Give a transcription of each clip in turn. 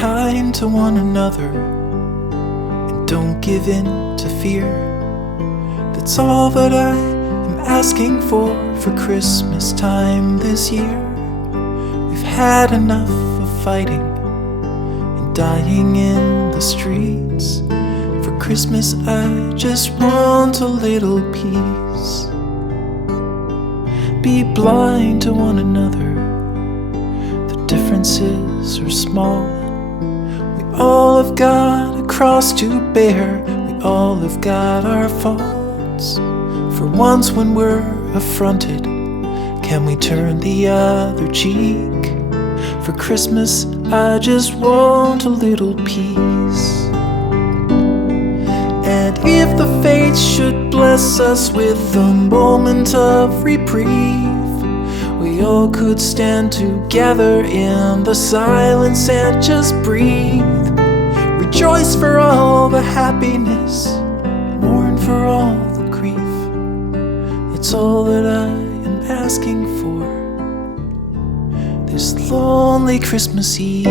kind to one another and don't give in to fear. That's all that I am asking for Christmas time this year. We've had enough of fighting and dying in the streets. For Christmas I just want a little peace. Be blind to one another, the differences are small. We all have got a cross to bear, we all have got our faults. For once when we're affronted, can we turn the other cheek? For Christmas I just want a little peace. And if the fates should bless us with a moment of reprieve, we all could stand together in the silence and just breathe. Rejoice for all the happiness, mourn for all the grief. It's all that I am asking for this lonely Christmas Eve.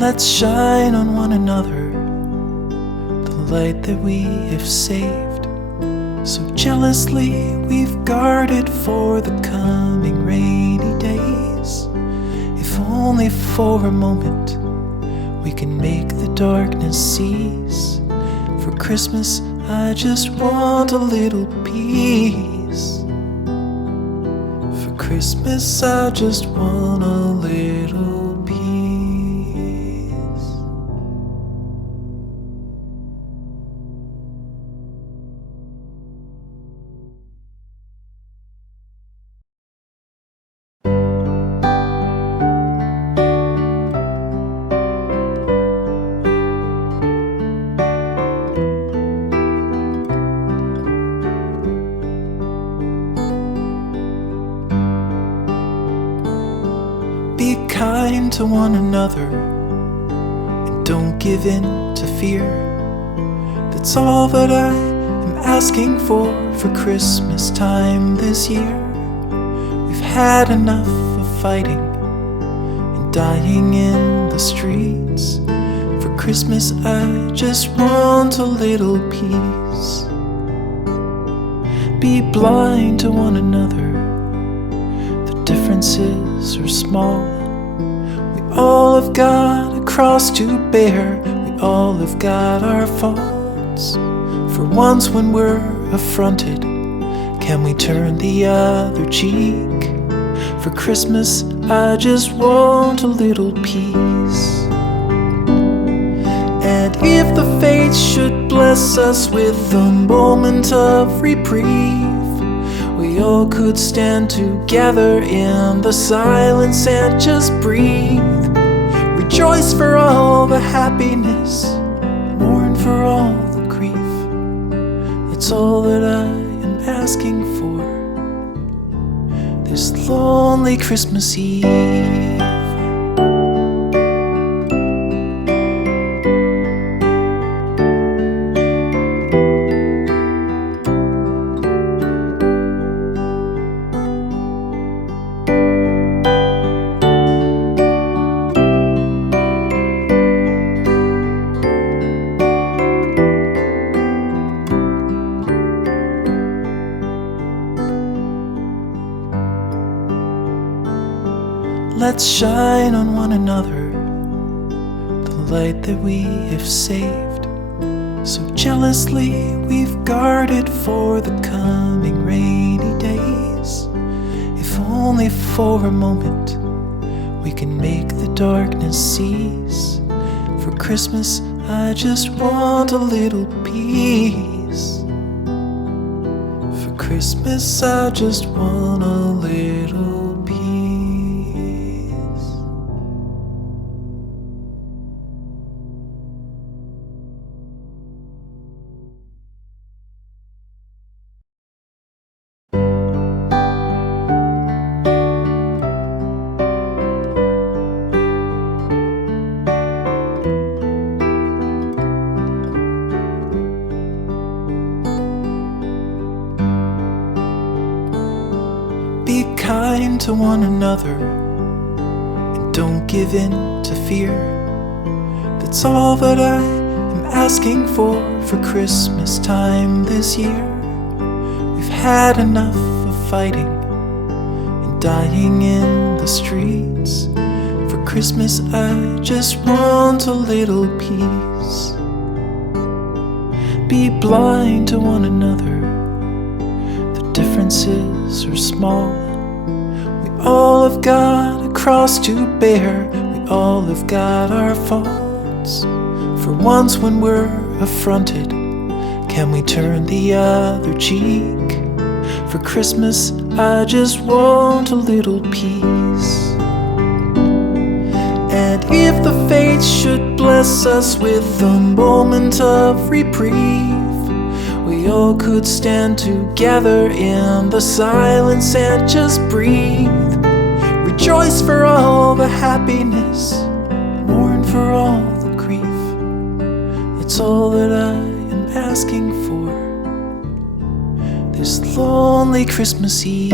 Let's shine on one another the light that we have saved. So jealously we've guarded for the coming rainy days. If only for a moment we can make the darkness cease. For Christmas I just want a little peace. For Christmas I just want a little peace. Be kind to one another and don't give in to fear. That's all that I am asking for Christmas time this year. We've had enough of fighting and dying in the streets. For Christmas I just want a little peace. Be blind to one another, differences are small. We all have got a cross to bear, we all have got our faults. For once when we're affronted, can we turn the other cheek? For Christmas I just want a little peace. And if the fates should bless us with a moment of reprieve, we all could stand together in the silence and just breathe. Rejoice for all the happiness, mourn for all the grief. It's all that I am asking for this lonely Christmas Eve. Let's shine on one another the light that we have saved. So jealously we've guarded for the coming rainy days. If only for a moment we can make the darkness cease. For Christmas I just want a little peace. For Christmas I just want a little peace. to one another and don't give in to fear. That's all that I am asking for Christmas time this year. We've had enough of fighting and dying in the streets. For Christmas I just want a little peace. Be blind to one another, the differences are small. We all have got a cross to bear, we all have got our faults. For once when we're affronted, can we turn the other cheek? For Christmas I just want a little peace. And if the fates should bless us with a moment of reprieve, we all could stand together in the silence and just breathe. Rejoice for all the happiness, mourn for all the grief. That's all that I am asking for this lonely Christmas Eve.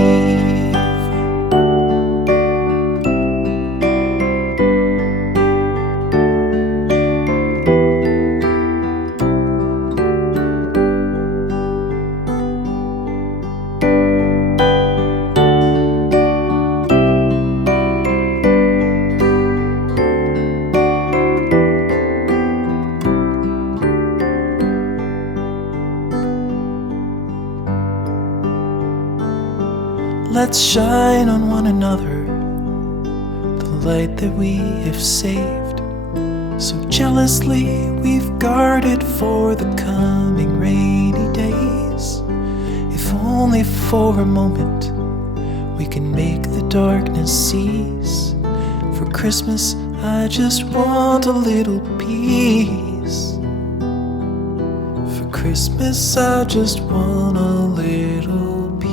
Let's shine on one another the light that we have saved. So jealously we've guarded for the coming rainy days. If only for a moment we can make the darkness cease. For Christmas I just want a little peace. For Christmas I just want a little peace.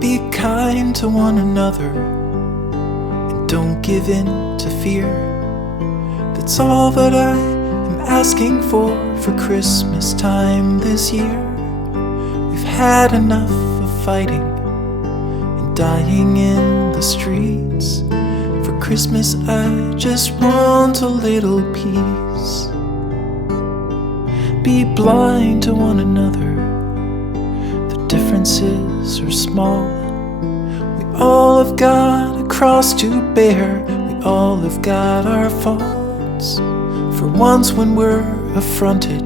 Be kind to one another and don't give in to fear. That's all that I am asking for Christmas time this year. We've had enough of fighting and dying in the streets. For Christmas I just want a little peace. Be blind to one another, differences are small. We all have got a cross to bear, we all have got our faults. For once when we're affronted,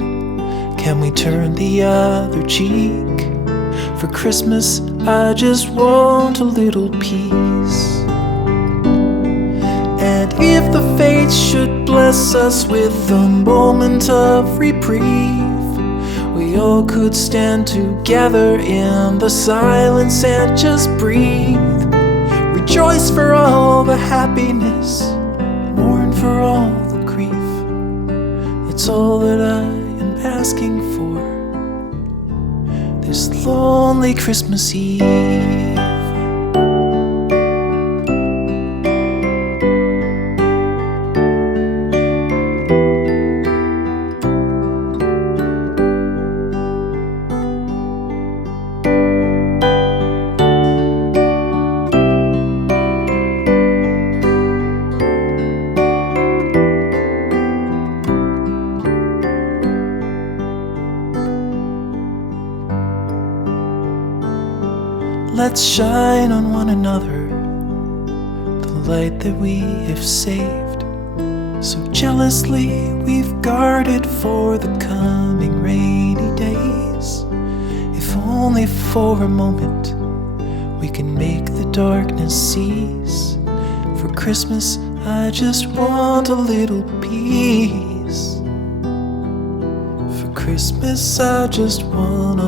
can we turn the other cheek? For Christmas I just want a little peace. And if the fates should bless us with a moment of reprieve, we all could stand together in the silence and just breathe. Rejoice for all the happiness, mourn for all the grief. It's all that I am asking for this lonely Christmas Eve. Let's shine on one another the light that we have saved. So jealously we've guarded for the coming rainy days. If only for a moment we can make the darkness cease. For Christmas I just want a little peace. For Christmas I just want a